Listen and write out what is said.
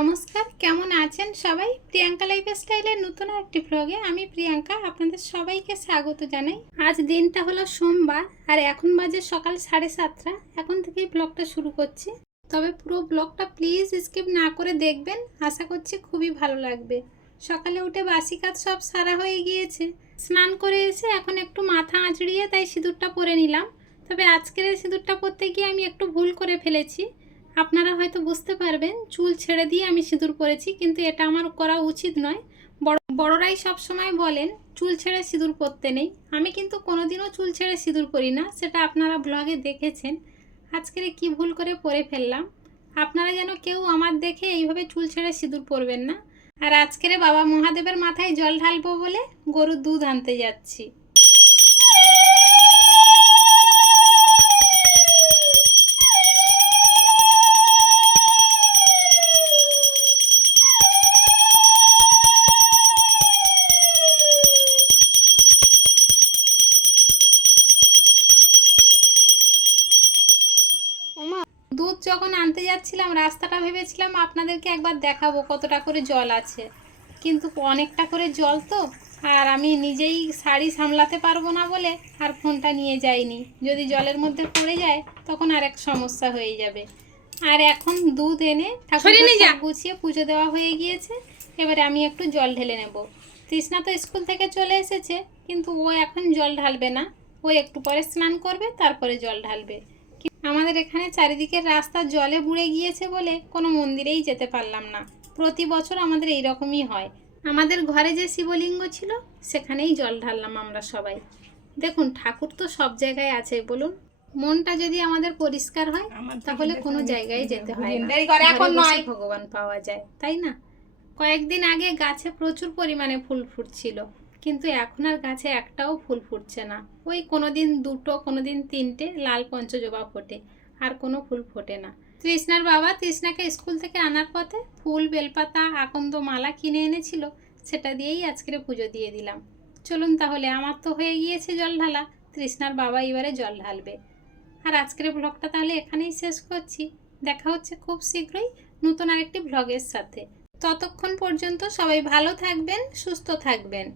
নমস্কার, কেমন আছেন সবাই? প্রিয়াঙ্কা লাইফ স্টাইলের নতুন একটি ব্লগে আমি প্রিয়াঙ্কা আপনাদের সবাইকে স্বাগত জানাই। আজ দিনটা হলো সোমবার আর এখন বাজে সকাল সাড়ে সাতটা। এখন থেকেই ব্লগটা শুরু করছি। তবে পুরো ব্লগটা প্লিজ স্কিপ না করে দেখবেন। আশা করছি খুবই ভালো লাগবে। সকালে উঠে বাসি কাজ সব সারা হয়ে গিয়েছে। স্নান করে এসে এখন একটু মাথা আঁচড়িয়ে তাই সিঁদুরটা পরে নিলাম। তবে আজকের সিঁদুরটা পরতে গিয়ে আমি একটু ভুল করে ফেলেছি। আপনারা হয়তো বুঝতে পারবেন, চুল ছেড়ে দিয়ে আমি সিঁদুর পরেছি, কিন্তু এটা আমার করা উচিত নয়। বড়, বড়রাই সব সময় বলেন, চুল ছেড়ে সিঁদুর পরতে নেই। আমি কিন্তু কোনোদিনও চুল ছেড়ে সিঁদুর পরি না, সেটা আপনারা ব্লগে দেখেছেন। আজকের কি ভুল করে পরে ফেললাম? আপনারা যেন কেউ আমার দেখে এইভাবে চুল ছেড়ে সিঁদুর পরবেন না। আর আজকের বাবা মহাদেবের মাথায় জল ঢালবো বলে গরুর দুধ আনতে যাচ্ছি। যখন আনতে যাচ্ছিলাম রাস্তাটা ভেবেছিলাম আপনাদেরকে একবার দেখাবো কতটা করে জল আছে। কিন্তু অনেকটা করে জল তো আর আমি নিজেই শাড়ি সামলাতে পারব না বলে আর ফোনটা নিয়ে যাইনি। যদি জলের মধ্যে পড়ে যায় তখন আর এক সমস্যা হয়ে যাবে। আর এখন দুধ এনে ঠাকুর গুছিয়ে পুজো দেওয়া হয়ে গিয়েছে। এবারে আমি একটু জল ঢেলে নেব। তৃষ্ণা তো স্কুল থেকে চলে এসেছে কিন্তু ও এখন জল ঢালবে না। ও একটু পরে স্নান করবে তারপরে জল ঢালবে। আমাদের এখানে চারিদিকের রাস্তা জলে বুড়ে গিয়েছে বলে কোনো মন্দিরেই যেতে পারলাম না। প্রতি বছর আমাদের এই রকমই হয়। আমাদের ঘরে যে শিবলিঙ্গ ছিল সেখানেই জল ঢাললাম আমরা সবাই। দেখুন ঠাকুর তো সব জায়গায় আছে বলুন। মনটা যদি আমাদের পরিষ্কার হয় তাহলে কোনো জায়গায় যেতে হয় না। এখন নয়। ভগবান পাওয়া যায় তাই না? কয়েকদিন আগে গাছে প্রচুর পরিমাণে ফুল ফুটছিল। কিন্তু এখন আর গাছে একটাও ফুল ফুটছে না। ওই কোনোদিন দুটো, কোনোদিন তিনটে লাল পঞ্চজবা ফোটে, আর কোনো ফুল ফোটে না। তৃষ্ণার বাবা তৃষ্ণাকে স্কুল থেকে আনার পথে ফুল, বেলপাতা, আকন্দ মালা কিনে এনেছিল, সেটা দিয়েই আজকের পুজো দিয়ে দিলাম। চলুন তাহলে, আমার তো হয়ে গিয়েছে জল ঢালা। তৃষ্ণার বাবা এবারে জল ঢালবে। আর আজকের ব্লগটা তাহলে এখানেই শেষ করছি। দেখা হচ্ছে খুব শীঘ্রই নতুন আরেকটি ব্লগের সাথে। ততক্ষণ পর্যন্ত সবাই ভালো থাকবেন, সুস্থ থাকবেন।